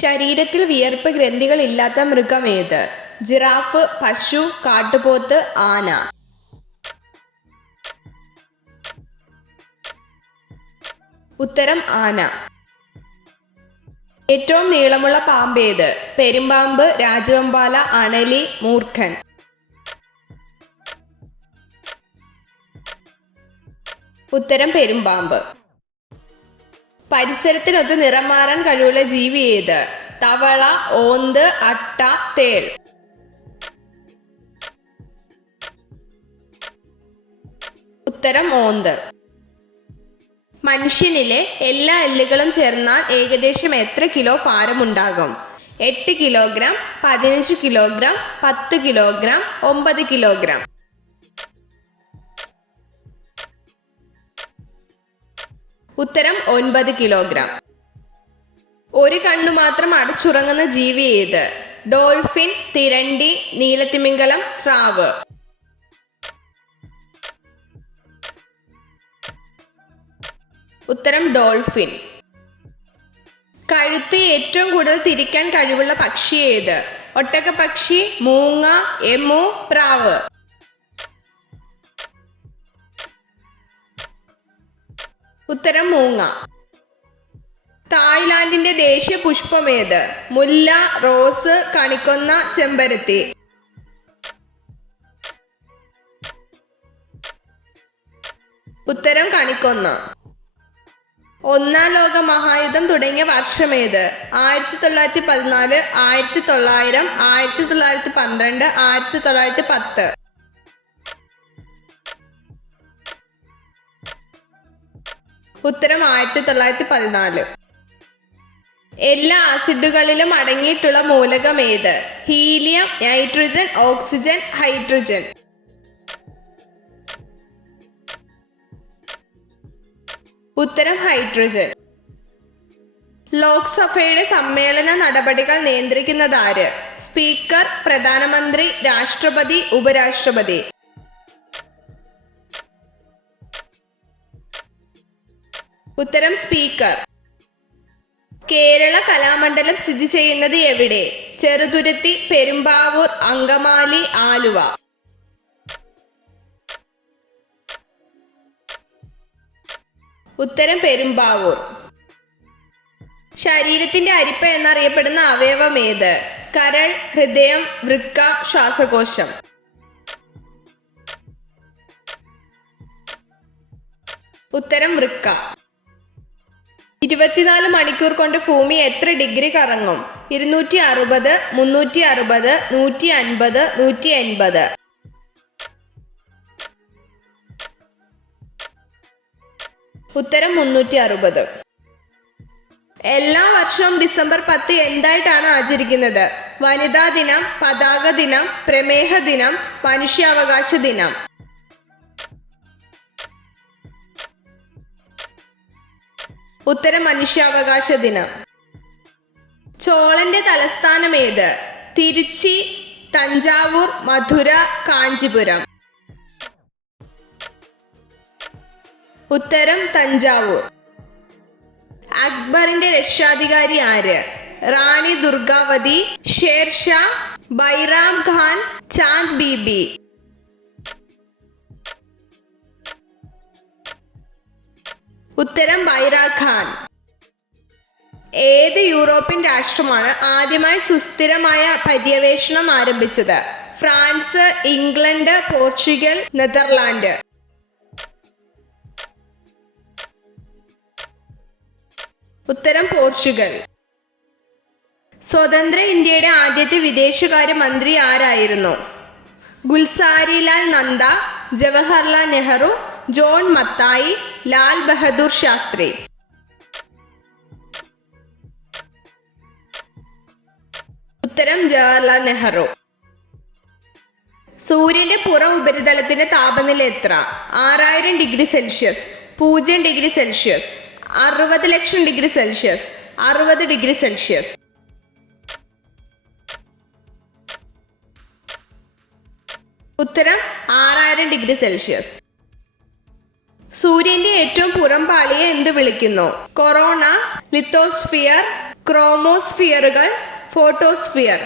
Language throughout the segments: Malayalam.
ശരീരത്തിൽ വിയർപ്പ് ഗ്രന്ഥികൾ ഇല്ലാത്ത മൃഗം ഏത്? ജിറാഫ്, പശു, കാട്ടുപോത്ത്, ആന. ഉത്തരം ആന. ഏറ്റവും നീളമുള്ള പാമ്പ് ഏത്? പെരുമ്പാമ്പ്, രാജവെമ്പാല, അണലി, മൂർഖൻ. ഉത്തരം പെരുമ്പാമ്പ്. പരിസരത്തിനൊത്ത് നിറം മാറാൻ കഴിവുള്ള ജീവി ഏത്? തവള, ഓന്ത്, അട്ട, തേൾ. ഉത്തരം ഓന്ത്. മനുഷ്യനിലെ എല്ലാ എല്ലുകളും ചേർന്നാൽ ഏകദേശം എത്ര കിലോ ഭാരമുണ്ടാകും? 8 കിലോഗ്രാം, 15 കിലോഗ്രാം, 10 കിലോഗ്രാം, 9 കിലോഗ്രാം. ഉത്തരം 9 കിലോഗ്രാം. ഒരു കണ്ണു മാത്രം അടച്ചുറങ്ങുന്ന ജീവി ഏത്? ഡോൾഫിൻ, തിരണ്ടി, നീലത്തിമിംഗലം, സ്രാവ്. ഉത്തരം ഡോൾഫിൻ. കഴുത്ത് ഏറ്റവും കൂടുതൽ തിരിക്കാൻ കഴിവുള്ള പക്ഷി ഏത്? ഒട്ടകപ്പക്ഷി, മൂങ്ങ, എമു, പ്രാവ്. ഉത്തരം മൂങ്ങ. തായ്ലാന്റിന്റെ ദേശീയ പുഷ്പം ഏത്? മുല്ല, റോസ്, കണിക്കൊന്ന, ചെമ്പരത്തി. ഉത്തരം കണിക്കൊന്ന. ഒന്നാം ലോക മഹായുദ്ധം തുടങ്ങിയ വർഷമേത്? 1914, 1900, 1912, 1910. ഉത്തരം 1914. എല്ലാ ആസിഡുകളിലും അടങ്ങിയിട്ടുള്ള മൂലകം ഏത്? Helium, nitrogen, oxygen, hydrogen. ഉത്തരം ഹൈഡ്രജൻ. ലോക്സഭയുടെ സമ്മേളന നടപടികൾ നിയന്ത്രിക്കുന്നതാര്? സ്പീക്കർ, പ്രധാനമന്ത്രി, രാഷ്ട്രപതി, ഉപരാഷ്ട്രപതി. ഉത്തരം സ്പീക്കർ. കേരള കലാമണ്ഡലം സ്ഥിതി ചെയ്യുന്നത് എവിടെ? ചെറുതുരുത്തി, പെരുമ്പാവൂർ, അങ്കമാലി, ആലുവ. ഉത്തരം പെരുമ്പാവൂർ. ശരീരത്തിന്റെ അരിപ്പ എന്നറിയപ്പെടുന്ന അവയവം ഏത്? കരൾ, ഹൃദയം, വൃക്ക, ശ്വാസകോശം. ഉത്തരം വൃക്ക. 24 മണിക്കൂർ കൊണ്ട് ഭൂമി എത്ര ഡിഗ്രി കറങ്ങും? 260, 360, 150, 180. ഉത്തരം 360. എല്ലാ വർഷവും ഡിസംബർ 10 എന്തായിട്ടാണ് ആചരിക്കുന്നത്? വനിതാ ദിനം, പതാക ദിനം, പ്രമേഹ ദിനം, മനുഷ്യാവകാശ ദിനം. ഉത്തരം മനുഷ്യാവകാശ ദിനം. ചോളന്റെ തലസ്ഥാനം ഏത്? തിരുച്ചി, തഞ്ചാവൂർ, മധുര, കാഞ്ചീപുരം. ഉത്തരം തഞ്ചാവൂർ. അക്ബറിന്റെ രക്ഷാധികാരി ആര്? റാണി ദുർഗാവതി, ഷേർഷാ, ബൈറാം ഖാൻ, ചാന്ദ് ബീബി. ഉത്തരം ബൈറാം ഖാൻ. ഏത് യൂറോപ്യൻ രാഷ്ട്രമാണ് ആദ്യമായി സുസ്ഥിരമായ പര്യവേഷണം ആരംഭിച്ചത്? France, England, Portugal, Netherland. ഉത്തരം പോർച്ചുഗൽ. സ്വതന്ത്ര ഇന്ത്യയുടെ ആദ്യത്തെ വിദേശകാര്യ മന്ത്രി ആരായിരുന്നു? ഗുൽസാരിലാൽ നന്ദ, ജവഹർലാൽ നെഹ്റു, ജോൺ മത്തായി, ലാൽ ബഹദൂർ ശാസ്ത്രി. ഉത്തരം ജവഹർലാൽ നെഹ്റു. സൂര്യന്റെ പുറം ഉപരിതലത്തിന്റെ താപനില എത്ര? 6000 degree Celsius, 0 degree Celsius, 60 lakh degree Celsius, 60 degree Celsius. ഉത്തരം 6000 ഡിഗ്രി സെൽഷ്യസ്. സൂര്യന്റെ ഏറ്റവും പുറംപാളിയെ എന്ത് വിളിക്കുന്നു? കൊറോണ, ലിത്തോസ്ഫിയർ, ക്രോമോസ്ഫിയറുകൾ, ഫോട്ടോസ്ഫിയർ.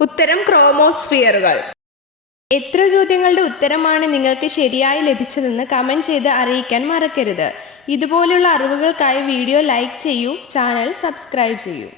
ഉത്തരം ക്രോമോസ്ഫിയറുകൾ. എത്ര ചോദ്യങ്ങളുടെ ഉത്തരമാണ് നിങ്ങൾക്ക് ശരിയായി ലഭിച്ചതെന്ന് കമൻറ്റ് ചെയ്ത് അറിയിക്കാൻ മറക്കരുത്. ഇതുപോലുള്ള അറിവുകൾക്കായി വീഡിയോ ലൈക്ക് ചെയ്യൂ, ചാനൽ സബ്സ്ക്രൈബ് ചെയ്യൂ.